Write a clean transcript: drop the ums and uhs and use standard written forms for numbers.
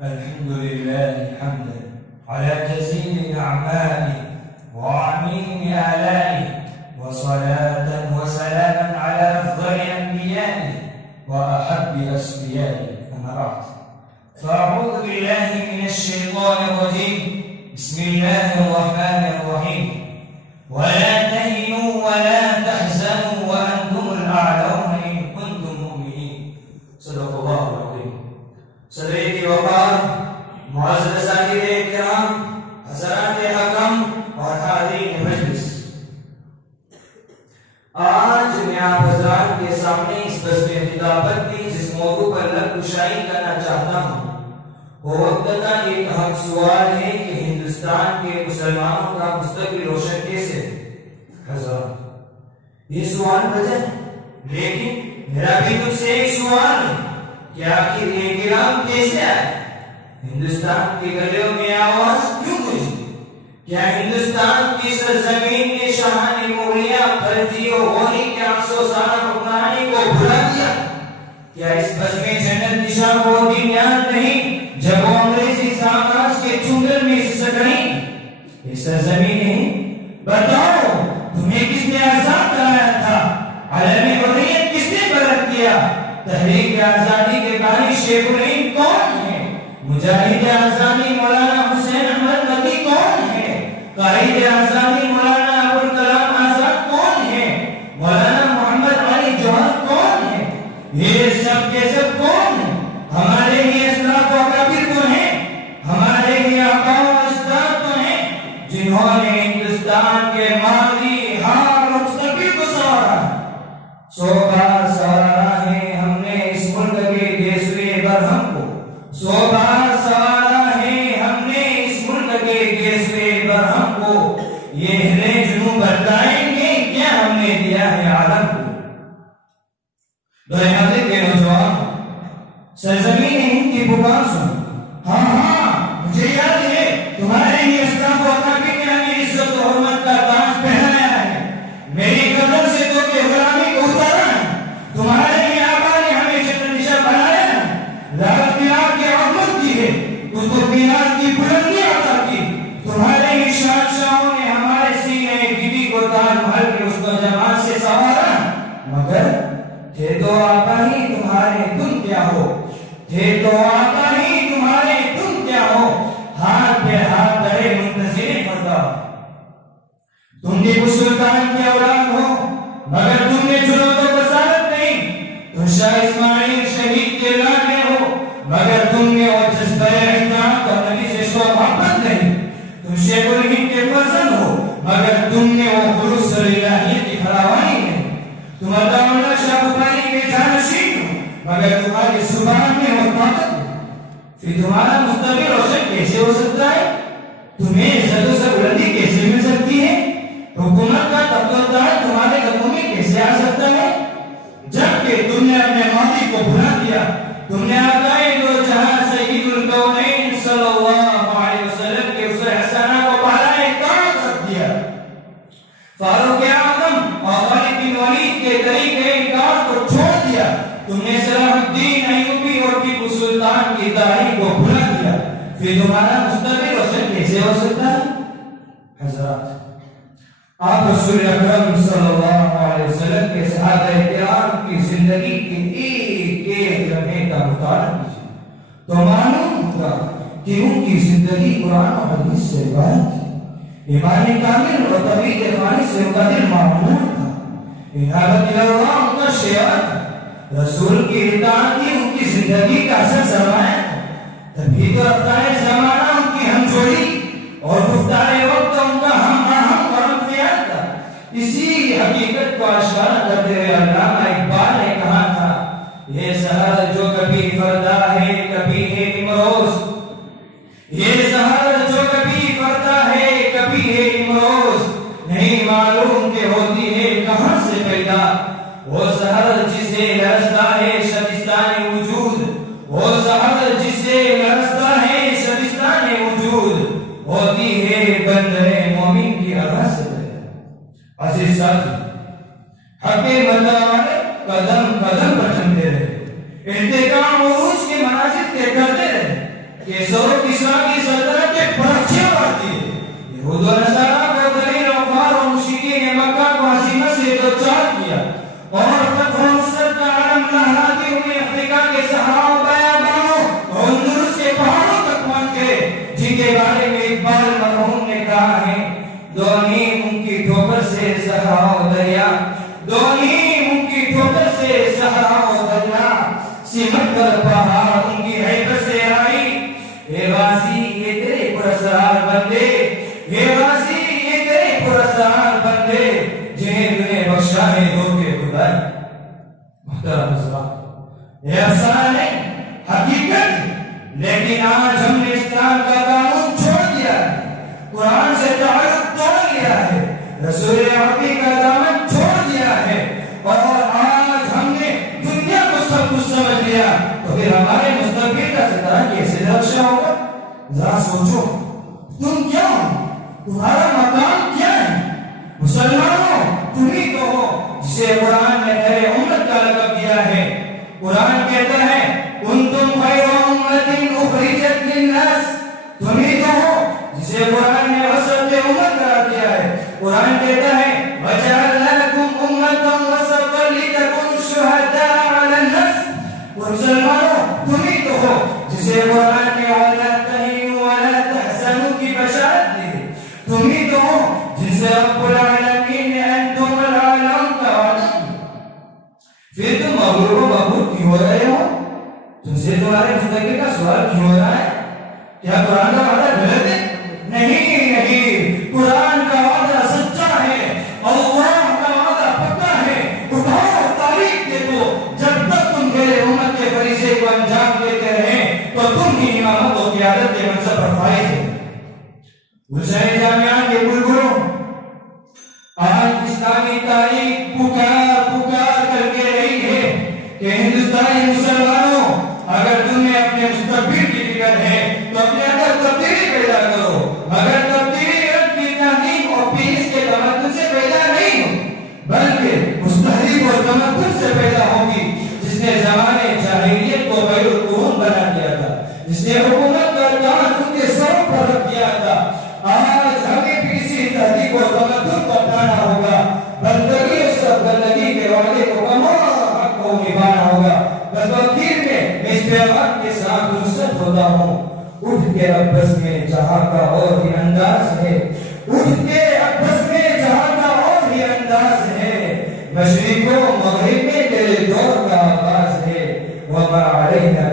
الحمد لله حمدا على جزيل أعماله وعميم آلائه، وصلاة وسلاما على أفضل أنبيائه وأحب أصفيائه، أما بعد، فأعوذ بالله من الشيطان الرجيم. بسم الله الرحمن الرحيم. ولا تهنوا ولا تحزنوا وأنتم الأعلون إن كنتم مؤمنين. صدق الله العظيم. صدر کی وقار، معزز اساتذہ کرام، حضرات حکم اور حاضرین مجلس، آج میں آپ حضرات کے سامنے اس بزم خطابت کی جس موضوع پر لب کشائی کرنا چاہتا ہوں وہ وقت کا ایک اہم سوال ہے کہ ہندوستان کے مسلمانوں کا مستقبل روشن کیسے ہے؟ حضرات، یہ سوال وجہ ہے، لیکن میرا بھی تجھ سے ایک سوال ہے کہ آخر یہ انقلاب کیسے آئے؟ ہندوستان کے گلیوں میں آواز کیوں گونجی؟ کیا ہندوستان کی سرزمین نے شاہان مغلیہ خلجی و غوری کے 800 سالہ حکمرانی کو بھلا دیا؟ کیا اس بزم جنت نشاں کو دن یاد نہیں جب وہ انگریزی سامراج کے چنگل میں سکڑیں؟ یہ سرزمین ہے، بتاؤ تمہیں کس نے آزاد کرایا تھا؟ علم حریت کس نے بلند کیا؟ تحریک آزادی کے بانی شیخ الہند کون ہے؟ مجاہد آزادی مولانا حسین احمد مکی کون ہے؟ قائد آزادی مولانا ابوالکلام آزاد کون ہے؟ مولانا محمد علی جوہر کون ہے؟ یہ سب کے سب کون ہیں؟ ہمارے ہی اسلاف و اکابر تو ہیں، ہمارے ہی آقا و اجداد تو ہیں جنہوں نے ہندوستان کے ماضی، حال و مستقبل کو سنوارا۔ 100 بار سوارا ہے ہم نے اس ملک کے گیسوئے برہم کو، 100 بار سوارا ہے ہم نے اس ملک کے گیسوئے برہم کو، یہ ہلے جنوں بتائیں گے کیا ہم نے دیا ہے عالم کو۔ دنیا کے نوجوان، سرزمین ہند کی پکار سن، ہاں ہاں مجھے یاد ہے تمہارے ہی اسلاف و اکابر نے ہمیں عزت و حرمت کا تاج پہنایا ہے، میری قدر سے تو کہ غلامی کو اتارا ہے، تمہارے ہی آبا نے ہمیں جنت نشاں بنایا ہے، لال قلعہ کی عظمت کی ہے، قطب مینار کی بلندی عطا کی، تمہارے ہی شہنشاہوں نے ہمارے سینے بیوی کو تاج محل کے حسن و جمال سے سنوارا، مگر تھے تو آقا ہی تمہارے تم کیا ہو، تھے تو آقا ہی تمہارے تم کیا ہو، ہاتھ پہ ہاتھ دھرے منتظر فردا۔ تم ٹیپو سلطان کی اولاد ہو مگر تم نے جنود و بصارت نہیں، تم شاہ اسماعیل شہید کے لاڈلے ہو مگر تم نے وہ جذبہ اطاعت اور نبی سے عشق و محبت نہیں، تم شیخ الہند کے فرزند ہو مگر تم نے وہ خلوص الہیت کی فراوانی نہیں، تم عطا اللہ شاہ بخاری کے جانشین ہو مگر تمہاری زبان میں وہ طاقت نہیں، پھر تمہارا مستقبل روشن کیسے ہو سکتا ہے؟ تمہیں عزت و سربلندی کیسے مل سکتی ہے؟ حکومت کا تخت و تاج تمہارے قدموں میں کیسے آ سکتا ہے؟ جبکہ تم نے اپنے ماضی کو بھلا دیا، تم نے آقائے دو جہاں سید الکونین صلی اللہ علیہ وسلم کے اسوہ حسنہ کو بالائے طاعت رکھ دیا، فاروق اعظم اور خالد بن ولید کے طریقے انکار کو چھوڑ دیا، تم نے صلاح الدین ایوبی اور ٹیپو سلطان کی تاریخ کو بھلا دیا، پھر تمہارا مستقبل روشن کیسے ہو سکتا ہے؟ حضرات، آپ رسول اکرم صلی اللہ علیہ وسلم کے صحابہ کرام کی زندگی کے ایک ایک لمحے کا مطالعہ کیجیے تو معلوم ہوگا کہ ان کی زندگی قرآن و حدیث سے عبارت تھی، ایمان کامل و توحید خالص سے ان کا دل معمور تھا، انابت اللہ ان کا شعار تھا، رسول کی اطاعت کی ان کی زندگی کا اثر سرمایہ تھا، تبھی تو رفتار زمانہ ان کی ہم جوڑی اور گفتار وقت ان کا ہم آہم کرم فیاد تھا۔ اسی حقیقت کو اشارہ کرتے ہوئے علامہ اقبال نے کہا تھا، یہ سحر جو کبھی فردا ہے کبھی ہے نمروز، یہ سحر جو کبھی فردا ہے کبھی ہے نمروز، نہیں معلوم کہ ہوتی ہے کہاں سے پیدا، وہ سحر جسے لرزتا ہے شبستان وجود، وہ سحر جسے لرزتا ہے شبستان وجود، ہوتی ہے بندر مومن کی آواز سے پیدا۔ عزیز ساتھی، حق مدار قدم قدم پر چلتے رہے، انتقام عروج کے مناظر طے کرتے رہے، کیسر و کسرا کی سلطنت کے پرچے اڑاتی ہے. یہود و نصارہ کو دلیل وقار اور مشرکین مکہ کو ہزیمت سے دوچار کیا اور فتح و نصرت کا علم لہراتی ہوئے افریقہ کے صحراؤں بیابانوں اور اندلس کے پہاڑوں تک پہنچ گئے، جن کے بارے میں اقبال مرحوم نے کہا ہے: دو نیم ان کی ٹھوکر سے صحرا و دریا، دو نیم ان کی ٹھوکر سے صحرا و دریا، سمٹ کر پہاڑ ان کی حیبت سے آئی. اے غازی یہ تیرے پراسرار بندے، اے غازی یہ تیرے پراسرار بندے، جنہیں تُونے بخشا ہے دھوکے خدائی. محترم حضرات، یہ افسانہ نہیں، حقیقت. لیکن آج ہم نے اسلام کا قانون چھوڑ دیا ہے، قرآن سے تعلق توڑ لیا ہے، رسول عربی کا دامن چھوڑ دیا ہے، اور آج ہم نے دنیا کو سب کچھ سمجھ لیا. تو پھر ہمارے مستقبل کا ستارہ کیسے درخشاں ہوگا؟ ذرا سوچو، تم کیا ہو؟ تمہارا مقام کیا ہے؟ مسلمانوں، تم ہی تو ہو جسے قرآن نے خیر امت کا لقب دیا ہے. قرآن کہتا ہے: کنتم خیر امت اخرجت للناس. تم ہی تو ہو جسے قرآن نے وسط امت قرار دیا ہے. قرآن کہتا ہے: وجعلناکم امتا وسطا لتکونوا شہداء علی الناس. مسلمانوں، تم ہی تو ہو جسے قرآن نے ولا تہنوا ولا تحزنوا کی بشارت دی ہے. تم ہی تو ہو جن سے رب العالمین نے انتم العالم کا وعدہ کیا. پھر تم مغرور و مغرور کیوں ہو رہے ہو؟ تم سے تمہارے مستقبل کا سوال کیوں ہو رہا ہے؟ کیا قرآن کا وعدہ غلط ہے؟ نہیں نہیں، قرآن کا وعدہ سچا ہے، اللہ کا وعدہ پکا ہے. اٹھاؤ تاریخ دیکھو، جب تک تم میرے امت کے فریضے کو انجام دیتے رہیں تو تم ہی امامت و قیادت کے منصب پر فائز ہیں. گلشن جامعہ کے بلبلوں، آج اسلامی تاریخ پکار پکار کر کے رہی ہے کہ ہندوستانی مسلمانوں، اگر تمہیں اپنے مستقبل کی فکر ہے تو اپنے اندر تبدیلی پیدا کرو. اگر تبدیلی علم کی تعلیم اور پیس کے تمدن سے پیدا نہیں ہو بلکہ اس تہذیب اور تمدن سے پیدا ہوگی جس نے زمانے جاہلیت کو غیر القرون بنا دیا تھا، جس نے حکومت کا تاج ان کے سروں پر رکھ دیا تھا. آج ہمیں بھی اسی تہذیب اور تمدن کو اپنانا ہوگا. بندگی اور سب بندگی کے وعدے کو حق کو نبھانا ہوگا. بس وکیل میں اس پیغام کے ساتھ رخصت ہوتا ہوں. اٹھ کے ابس میں جہاں کا اور ہی انداز ہے، اٹھ کے ابس میں جہاں کا اور ہی انداز ہے. مشرق و مغرب میں تیرے دور کا آغاز ہے. وما علینا